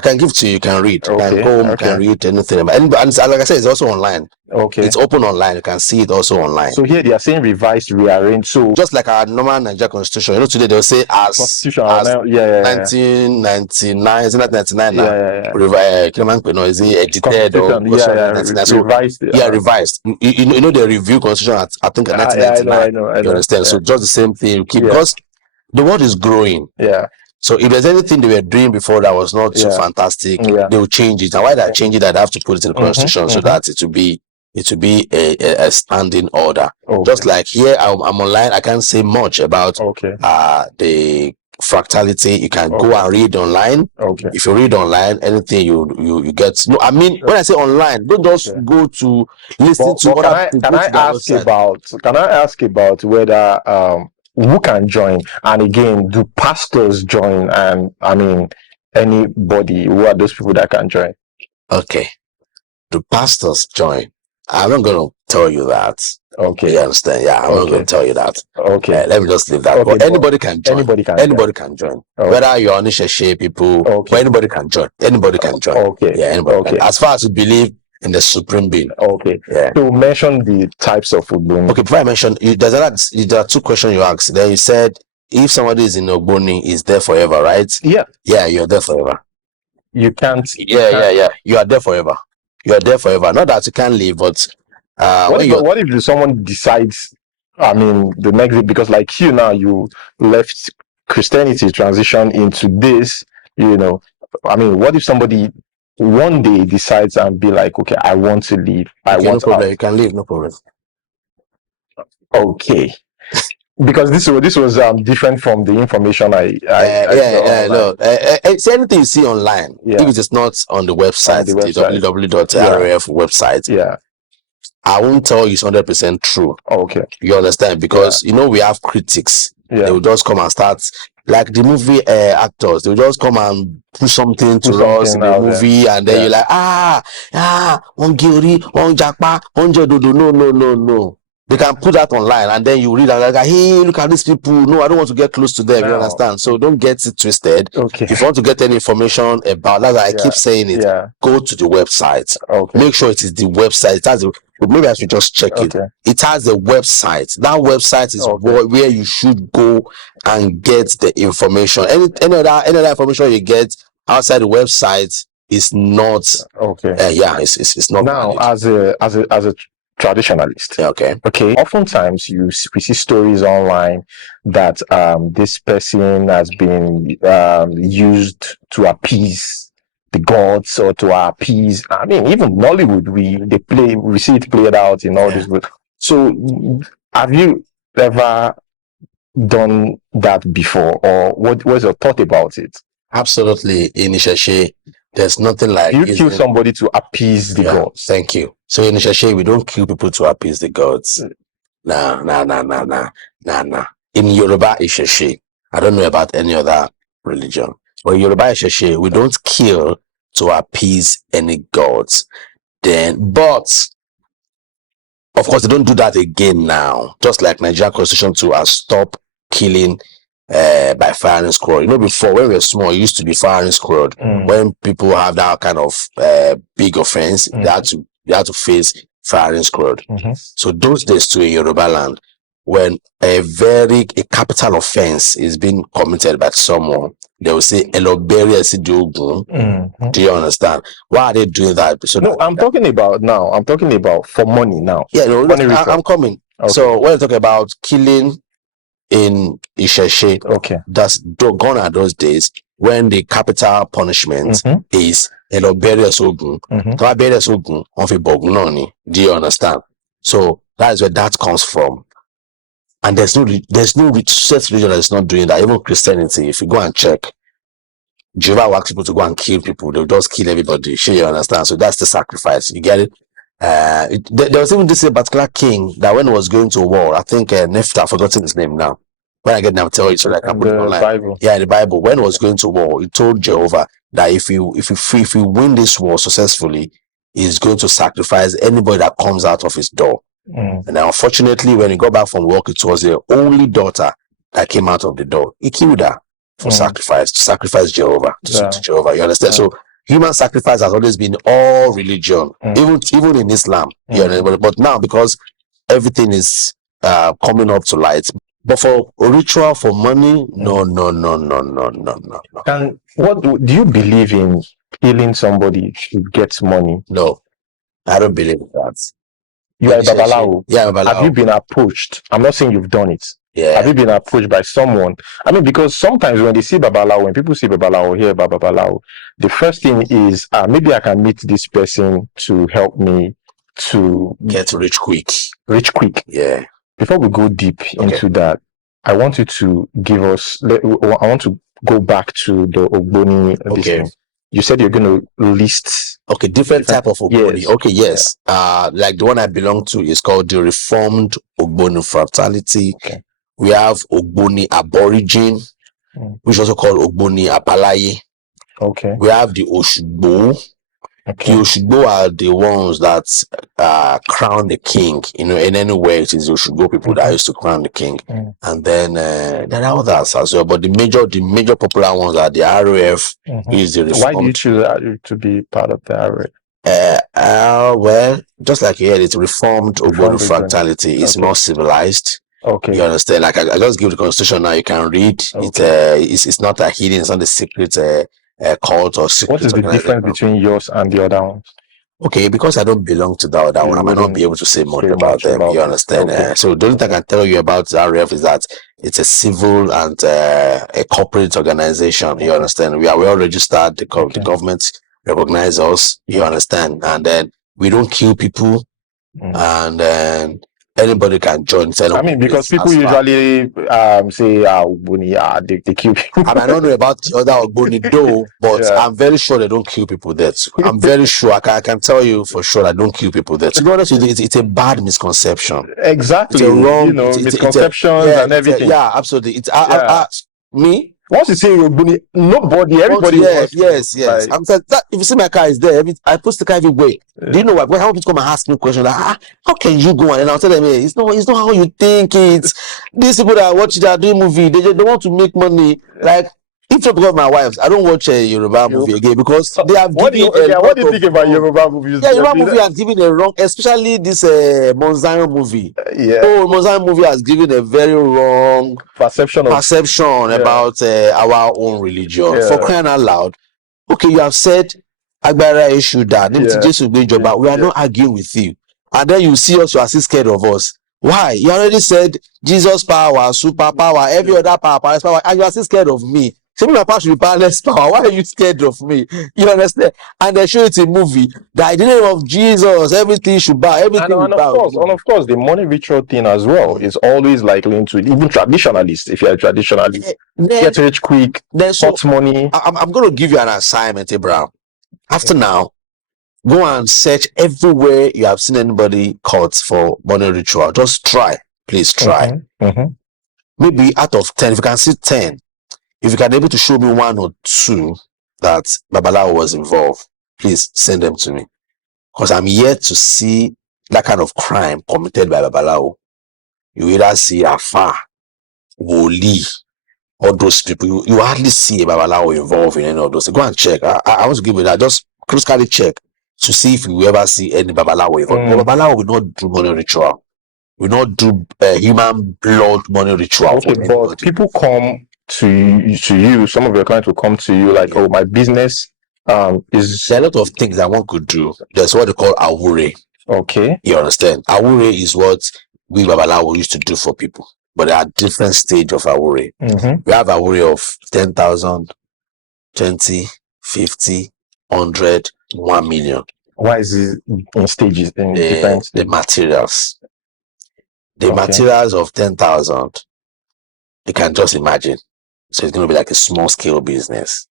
can give it to you. You can read. You can go home. You can read anything about it. And like I said, it's also online. Okay. It's open online. You can see it also online. So here they are saying revised, rearranged. So just like our normal Nigerian constitution, today they'll say as 1999, is it not 1999 now? Is it edited or revised? Revised. You know they review constitution at I think 1999. I know. You understand? So just the same thing you keep because the world is growing. Yeah. So if there's anything they were doing before that was not so fantastic, they will change it. And why they're changing that, they have to put it in the constitution so that it will be a standing order. Just like here, I'm online, I can't say much about the fractality. You can go and read online. If you read online, anything you get. No, I mean, when I say online, don't just go to listen to other people. Can I ask about whether who can join? And again, do pastors join? And I mean, anybody, who are those people that can join? Okay. Do pastors join? I'm not going to tell you that. Okay. You understand? Yeah, I'm not going to tell you that. Okay. Let me just leave that. But anybody can join. Anybody can join. Whether you're Onisheshe people, but anybody can join. Anybody can join. Yeah, anybody can. As far as you believe in the supreme being. Yeah. To mention the types of Ogboni. Okay, before I mention, there are two questions you asked. Then you said, if somebody is in Ogboni, is there forever, right? Yeah. Yeah, you're there forever. You can't. Yeah. You are there forever. You are there forever. Not that you can't leave, but what if someone decides, I mean, the next day, because like you now, you left Christianity, transition into this, you know, I mean, what if somebody one day decides and be like, okay, I want to leave. No problem. You can leave, no problem. Okay. Because this was different from the information I no. It's anything you see online. If it is not on the website, the www.raf website. I won't tell you it's 100% true. Okay. You understand? Because you know we have critics. They will just come and start, like the movie actors. They will just come and put something to us in the movie, and then you're like, one guilty, one jackpot, one jododo. No. They can put that online, and then you read and like, hey, look at these people. No, I don't want to get close to them. You understand? So don't get it twisted. Okay. If you want to get any information about that, I keep saying it. Go to the website. Okay. Make sure it is the website. It has maybe I should just check it. It has a website. That website is where you should go and get the information. Any other information you get outside the website is not it's not now valid. as a traditionalist. Okay. Oftentimes we see stories online that this person has been used to appease the gods or to appease. I mean, even Nollywood, we see it played out in all this. So, have you ever done that before, or what was your thought about it? Absolutely, in Isheshe, there's nothing like you kill somebody to appease the gods. Thank you. So in Isheshe, we don't kill people to appease the gods. Nah. In Yoruba Isheshe, I don't know about any other religion, but in Yoruba Isheshe, we don't kill to appease any gods. But of course, they don't do that again now. Just like Nigerian Constitution too has stopped killing by firing squad. You know, before when we were small, it used to be firing squad. When people have that kind of big offense, they had to face firing squad. So those days too in Yoruba land, when a capital offense is being committed by someone, they will say Eloberi Esidogun. Do you understand? Why are they doing that? So no, I'm talking about for money now. Yeah, no, I'm coming. Okay. So when you talk about killing in Isheshe, that's gone are those days when the capital punishment is Eloberi Esidogun. Do you understand? So that is where that comes from. And there's no set religion that is not doing that. Even Christianity, if you go and check, Jehovah asks people to go and kill people. They'll just kill everybody. Sure, you understand? So that's the sacrifice. You get it? There was even this particular king that when he was going to war, I think Nephthah, I've forgotten his name now. When I get them, I'll tell you so that I can put it online. Bible. Yeah, the Bible. When he was going to war, he told Jehovah that if you win this war successfully, he's going to sacrifice anybody that comes out of his door. And unfortunately, when he got back from work, it was the only daughter that came out of the door. He killed her for sacrifice, to sacrifice Jehovah, to Jehovah. You understand? So human sacrifice has always been all religion, even in Islam. You know, but now because everything is coming up to light, but for a ritual, for money, no. And what do you believe in? Killing somebody to get money? No, I don't believe that. You are a Babalawo. Yeah, Babalawo. Have you been approached? I'm not saying you've done it. Yeah. Have you been approached by someone? I mean, because sometimes when they see Babalawo, when people see Babalawo, hear about Babalawo, the first thing is maybe I can meet this person to help me to Get rich quick. Rich quick. Yeah. Before we go deep into that, I want you to give us. I want to go back to the OGBONI. Okay. You said you're going to list. Okay, different type of OGBONI. Yes. Okay, yes. Yeah. Like the one I belong to is called the Reformed OGBONI Fraternity. Okay. We have OGBONI Aborigine, which is also called OGBONI Apalaye. Okay. We have the Oshugbo. Okay. The Oshugbo are the ones that crown the king. You know, in any way, it is the Oshugbo people that used to crown the king. And then there are others as well. But the major popular ones are the RAF. Is the Reformed. Why do you choose to be part of the RAF? Well, just like you heard, it's Reformed OGBONI Fraternity. It's more civilized. Okay. You understand? Like I just give the constitution now. You can read. Okay. It's not a hidden. It's not a secret cult or secret. What is the difference between yours and the other ones? Okay, because I don't belong to the other one, I might not be able to say much about them. You understand? Okay. So the only thing I can tell you about the RF is that it's a civil and a corporate organization. You understand? We are well registered. The government recognize us. You understand? And then we don't kill people. And then anybody can join. I mean, because people usually say they kill people. I might not know about the other OGBONI though, but I'm very sure they don't kill people there too. I'm very sure. I can tell you for sure I don't kill people there too. To be honest with you, it's a bad misconception. Exactly. It's a wrong, misconceptions and everything. Absolutely. It's me. Once you say OGBONI, everybody wants. Yes. Like, I'm saying that if you see my car is there, I post the car everywhere. Do you know what? When how people come and ask me questions like, how can you go? And I'll tell them, hey, it's not how you think it. These people that watch that doing movie, they want to make money. Like, if not because of my wives, I don't watch a Yoruba movie again because they have given what do you think about Yoruba movies? Yeah, Yoruba movie has given a wrong, especially this Monzion movie. Oh, Monzion movie has given a very wrong perception about our own religion. For crying out loud, okay, you have said Agbara issue that we are not arguing with you, and then you see us, you are still scared of us. Why? You already said Jesus power, super power, every other power, and you are still scared of me. So my power should be powerless power. Why are you scared of me? You understand? And they show it in movie that in the name of Jesus, everything should bow. Everything and of course, the money ritual thing as well is always like linked to it. Even traditionalists. If you're a traditionalist, get rich quick, hot money. I'm going to give you an assignment, Abraham. After now, go and search everywhere you have seen anybody caught for money ritual. Just try. Please try. Maybe out of 10, if you can see 10, if you can be able to show me 1 or 2 that Babalawo was involved, please send them to me. Because I'm yet to see that kind of crime committed by Babalawo. You either see Afa, Woli, all those people. You hardly see a Babalawo involved in any of those. Go and check. I want to give you that. Just critically check to see if you ever see any Babalawo involved. But Babalawo will not do money ritual. Will not do human blood money ritual. Okay, but people come to you, some of your clients will come to you like, oh, my business is... There are a lot of things that one could do. There's what they call awure. Okay. You understand? Awure is what we Babalawo used to do for people. But there are different stages of awure. We have awure of 10,000, 20, 50, 100, 1 million. Why is it in stages? In different stages? The materials. The materials of 10,000, you can just imagine. So it's going to be like a small scale business.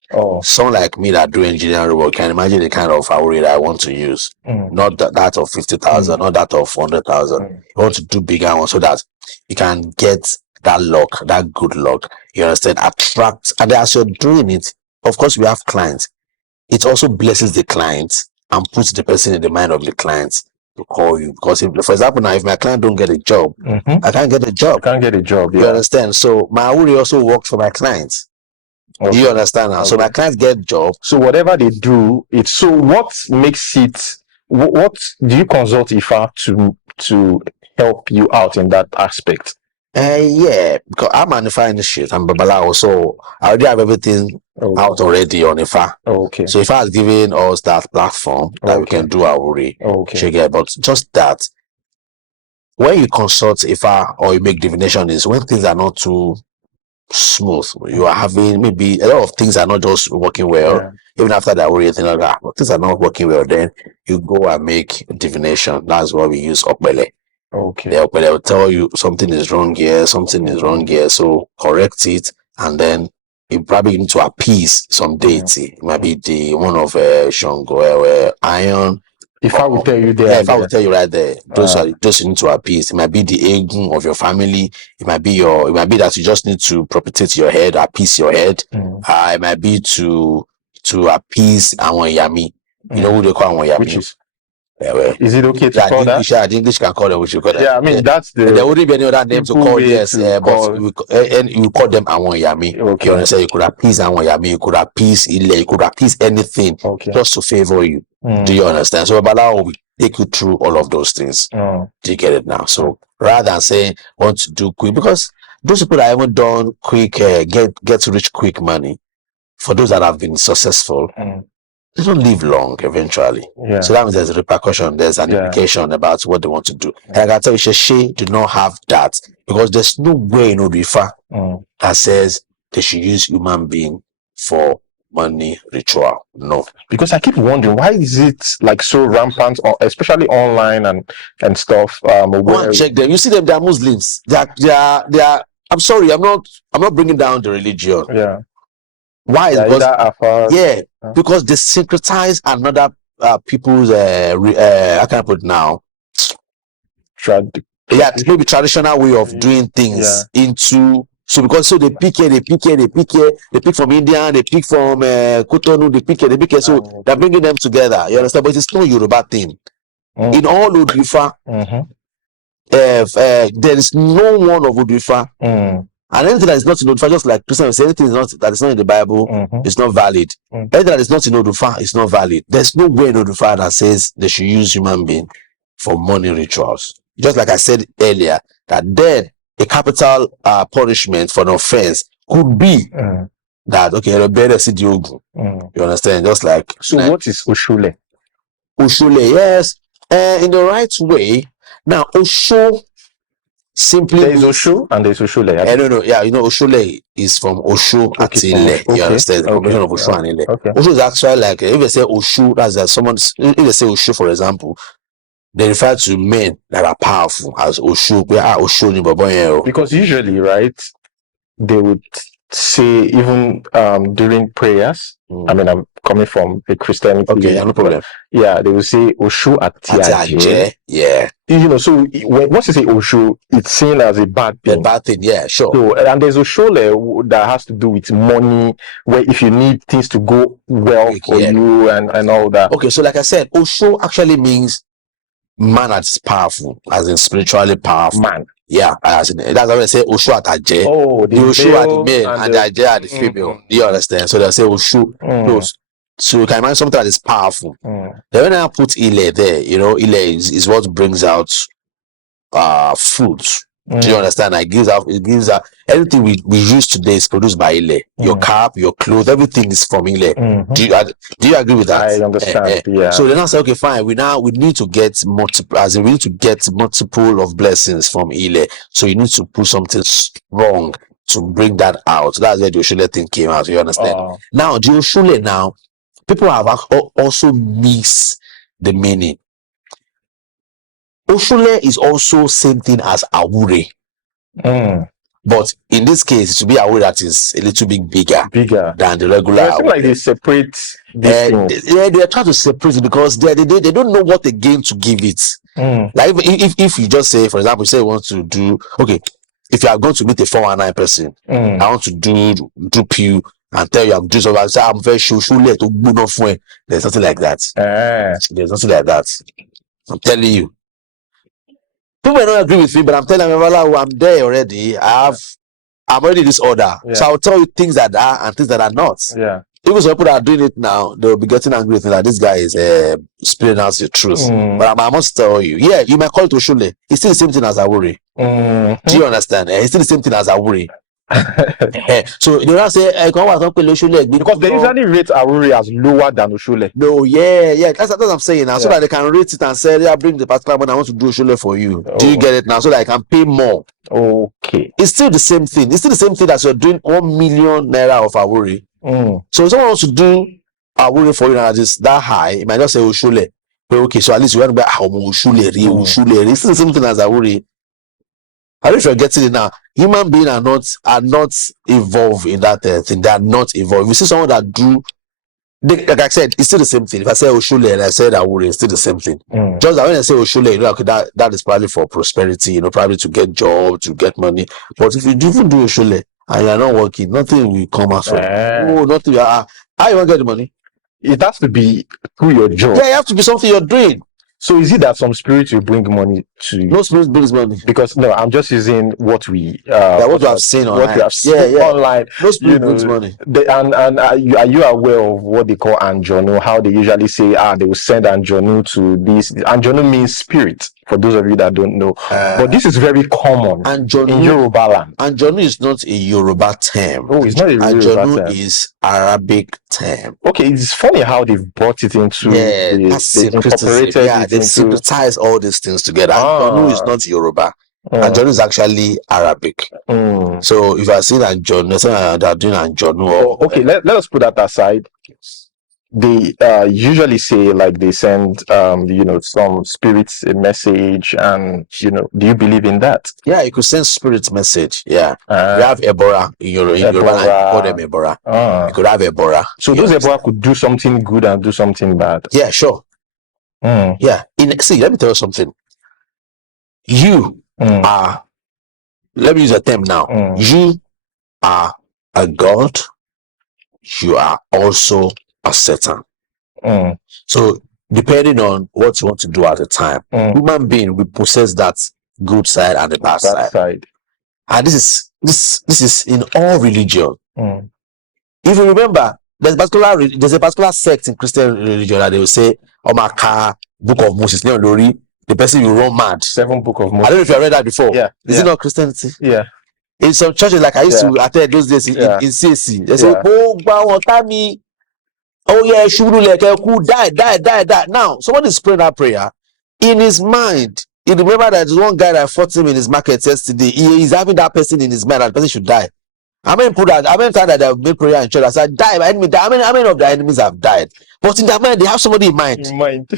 Someone like me that do engineering work can imagine the kind of awure that I want to use. Not that of 50,000, not that of 100,000. You want to do bigger ones so that you can get that luck, that good luck. You understand? Attract. And as you're doing it, of course, we have clients. It also blesses the clients and puts the person in the mind of the clients to call you. Because if, for example, now if my client don't get a job, I can't get a job. You can't get a job. You understand? So my awure also works for my clients. Do you understand now? So my clients get job. So whatever they do, it's so what makes it, what do you consult IFA to help you out in that aspect? Yeah, because I'm manufacturing the shit. I'm Babalawo, so I already have everything out already on IFA. Okay. So IFA has given us that platform that we can do our worry. Okay. But just that, when you consult Ifa or you make divination is when things are not too smooth. You are having maybe a lot of things are not just working well. Yeah. Even after that, we think like things are not working well. Then you go and make divination. That's why we use Okbele. Okay. The Okbele will tell you something is wrong here, something is wrong here. So correct it, and then you probably need to appease some deity. It might be the one of Shango, Iron. If I will tell you there, Yeah, and if I will there. tell you right there, those are those you need to appease. It might be the egun of your family. It might be that you just need to propitiate your head, appease your head. It might be to appease Awon Yami. You know who they call Awon Yami? Which is well, is it okay to yeah, call English, that? yeah, the English can call them what you call them. Yeah, I mean that's the There wouldn't be any other name to simple call, way yes, to but call. and you call them Awon Yami. Okay. You understand? You could appease Awon Yami, you could appease Ile, you could appease anything Okay. just to favor you. Do you understand? So Babalawo will take you through all of those things. Do you get it now? So rather than saying want to do quick, because those people that haven't done quick get rich quick money, for those that have been successful, they don't live long eventually. Yeah. So that means there's a repercussion, there's an implication about what they want to do. And I can tell you, Sheshe do not have that, because there's no way in Odifa that says they should use human being for money ritual. No. Because I keep wondering, why is it like so rampant, or especially online and stuff? Go and check them. You see them, they are Muslims. They are I'm sorry, I'm not bringing down the religion. Yeah. Why? Because because they syncretize another people's how can I put it now? Maybe traditional way of doing things into, so because they pick here, they pick from India, they pick from Cotonou, they pick here, so they're bringing them together. You understand? But it's no Yoruba thing. In all Odifa, there is no one of Odifa. And anything that is not in Odifa, just like Christians say, anything that is not in the Bible is not valid. Anything that is not in Odifa is not valid. There's no way in Odifa that says they should use human being for money rituals. Just like I said earlier, that then a capital punishment for an offense could be that, okay, you understand? Just like, so what is Oshule? Oshule, yes, in the right way. Now, Osho simply there is Osho and there's Oshule. No, yeah, you know, Oshule is from Osho Atile. You understand? The combination of Osho and Ile. Osho is actually like, if they say Osho, that's like someone, if they say Osho, for example, they refer to men that are powerful as Osho. Because usually, right, they would say, even during prayers, I mean, I'm coming from a Christianity. Okay, no problem. Yeah, they will say Osho Atiaje. Yeah. You know, so once you say Osho, it's seen as a bad thing. A bad thing, yeah, sure. So, and there's Oshole that has to do with money, where if you need things to go well for you and all that. Okay, so like I said, Osho actually means man that's powerful, as in spiritually powerful. Man. Yeah, as in, that's why they say Osho Ataje. Oh, the Osho are the male and the Aje are the female. Do you understand? So they say Osho. So you can imagine something that is powerful. Then when I put Ile there, you know, Ile is what brings out fruits. Do you understand? It gives out anything we use today is produced by Ile. Your cap, your clothes, everything is from Ile. Do you agree with that? I understand. Yeah. So then I say, okay, fine. We need to get multiple, as in we need to get multiple of blessings from Ile. So you need to put something strong to bring that out. That's where the Oshule thing came out. You understand? Now the Oshule now, people have also mixed the meaning. Oshule is also same thing as Awure. But in this case, to be Awure that is a little bit bigger than the regular. I feel like they separate these things. They're trying to separate it because they don't know what again to give it. Like if you just say, for example, you say you want to do, okay, if you are going to meet a 419 person, I want to do you and tell you I'm doing something, say I'm very sure to there's nothing like that. There's nothing like that. I'm telling you. People may not agree with me, but I'm telling them, I'm there already. I'm already in this order. So I'll tell you things that are and things that are not. Yeah. Even some people that are doing it now, they'll be getting angry with me that this guy is spilling out the truth. But I must tell you, yeah, you might call it Oshule. It's still the same thing as Awuri. Do you understand? It's still the same thing as Awuri. So they don't say Because they usually rate Awuri as lower than Oshole. No, that's what I'm saying now. So that they can rate it and say, yeah, bring the particular money, I want to do Oshole for you. Do you get it now? So that I can pay more. Okay. It's still the same thing. It's still the same thing as you're doing 1 million naira of Awuri. So if someone wants to do Awuri for you now, just that high, it might just say Oshole. But okay, so at least you want to buy Oshole. It's still the same thing as Awuri. I don't know if you're getting it now. Human beings are not involved in that thing. They are not involved. You see someone that do, like I said, it's still the same thing. If I say Oshole and I said Awuri, it's still the same thing. Just that when I say Oshole, you know, okay, that is probably for prosperity, you know, probably to get job, to get money. But if you do even do Oshole and you're not working, nothing will come out from it. Oh, nothing. How you want to get the money? It has to be through your job. Yeah, it has to be something you're doing. So is it that some spirits will bring money to you? No spirit brings money. Because no, I'm just using what we what we have seen online. What we have seen online. No spirit brings money. And are you aware of what they call Anjonu? How they usually say they will send Anjonu to this. Anjonu means spirit, for those of you that don't know. But this is very common in Yoruba land. Anjonu is not a Yoruba term. Oh, it's not a Yoruba term. Anjonu is Arabic term. Okay, it's funny how they've brought it into they incorporated they syncretize all these things together. Anjonu is not Yoruba. Anjonu is actually Arabic. So if I see Anjonu, they're doing Anjonu. Okay, let us put that aside. They usually say, like, they send some spirits a message, and do you believe in that? Yeah, you could send spirits message. Yeah, you have Ebora in Yoruba, you call them Ebora. You could have Ebora. So those Ebora could do something good and do something bad. Yeah, sure. Yeah. See, let me tell you something. You are, let me use a term now. You are a god. You are also a Satan. So depending on what you want to do at the time, human being will possess that good side and the bad side. And this is in all religion. If you remember, there's a particular sect in Christian religion that they will say, Omaka, Book of Moses, the person will run mad. 7 Book of Moses. I don't know if you read that before. Yeah. Is it not Christianity? Yeah. In some churches, like I used to attend those days in CAC, they say, oh yeah, die. Now, someone is praying that prayer. In his mind, he remember that there's one guy that fought him in his market yesterday. He is having that person in his mind, and the person should die. How many time that they have made prayer in church? I said, die, my enemy. How many of the enemies have died? But in their mind, they have somebody in mind.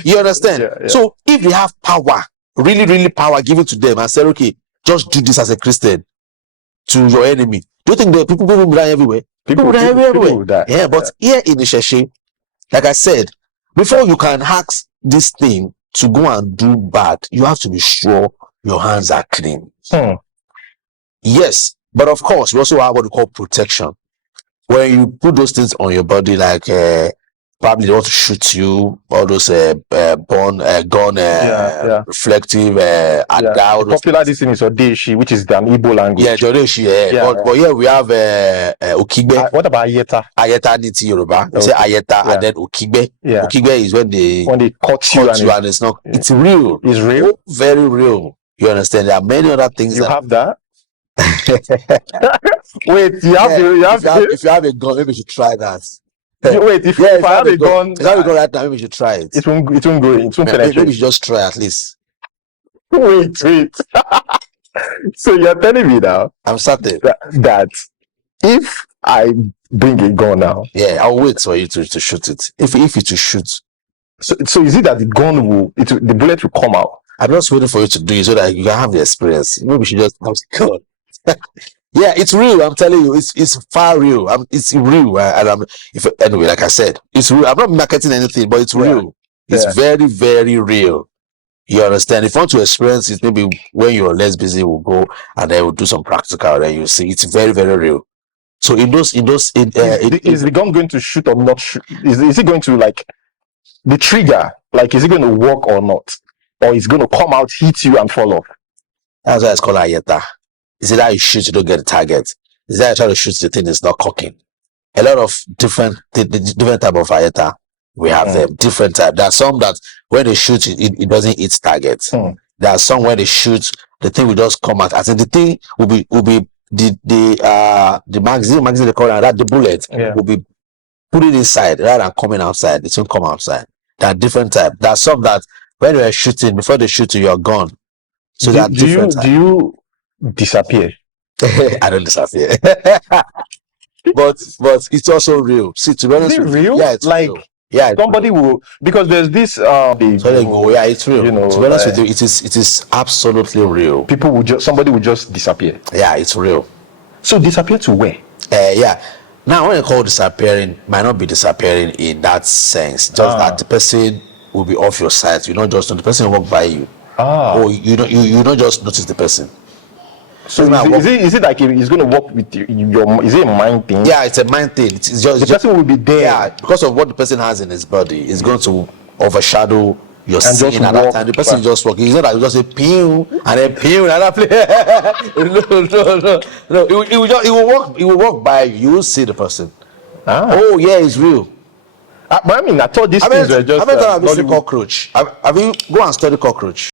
You understand? Yeah. So if they have power, really power given to them, and say, okay, just do this as a Christian to your enemy. Do you think the people will die everywhere? People will die everywhere. Yeah, but here in the Sheshe, like I said, before you can ask this thing to go and do bad, you have to be sure your hands are clean. Yes, but of course, we also have what we call protection. When you put those things on your body, like probably they want to shoot you, all those gun, reflective, the popular this thing is Odeshi, which is the Igbo language. Yeah, Odeshi, but here we have Okigbe. What about Ayeta? Ayeta niti Yoruba. They say Ayeta and then Okigbe. Okigbe is when they cut you and it's not. It's real. It's real. Oh, very real. You understand? There are many other things. You have that. Wait, you have if you have a gun, maybe you should try that. Wait, if I have a gun, if I have a gun right now, maybe you should try it. It won't go in. It won't penetrate. Maybe you should just try at least. Wait. So you're telling me now? I'm certain that if I bring a gun now, I'll wait for you to shoot it. If you to shoot. So is it that the gun the bullet will come out? I'm just waiting for you to do it so that you can have the experience. Maybe we should just have gun. Yeah, it's real. I'm telling you, it's far real. It's real. Anyway, like I said, it's real. I'm not marketing anything, but it's real. It's very, very real. You understand? If you want to experience it, maybe when you're less busy, we'll go and then we'll do some practical. Then you see, it's very, very real. So is the gun going to shoot or not shoot? Is it going to, like, the trigger? Like, is it going to work or not? Or it's going to come out, hit you, and fall off? That's why it's called Ayeta. Is it that you shoot, you don't get the target? Is that you try to shoot the thing, it's not cocking? A lot of different type of Ayeta. We have them, different type. There are some that when they shoot, it doesn't hit target. There are some where they shoot, the thing will just come out. As in the thing will be the magazine they call it, that the bullet Yeah. will be put it inside rather than coming outside. It won't come outside. There are different types. There are some that when you're shooting, before they shoot you, you're gone. So there are different do types. you disappear? I don't disappear. but it's also real. See, to be Is honest it with you, real? yeah, it's Like real. Yeah, it's somebody real. will, because there's this So they go, yeah, it's real. you know, to be honest with you, it is absolutely real. people will just, somebody will just disappear. Yeah, it's real. So disappear to where? Yeah. Now, when you call disappearing, might not be disappearing in that sense. Just that the person will be off your sight. You don't just know the person will walk by you. Or you don't just notice the person. So is it like he's going to work with you, is it a mind thing? Yeah, it's a mind thing. It's just The person will be there. Yeah, because of what the person has in his body, it's going to overshadow your And scene just at that walk time. The person back. just walk. It's not that you just say pew and then pew another place. No. It will walk by you. You will see the person. Oh yeah, it's real. But I mean, I thought these things were just have you seen Nollywood. cockroach? Have you go and study cockroach?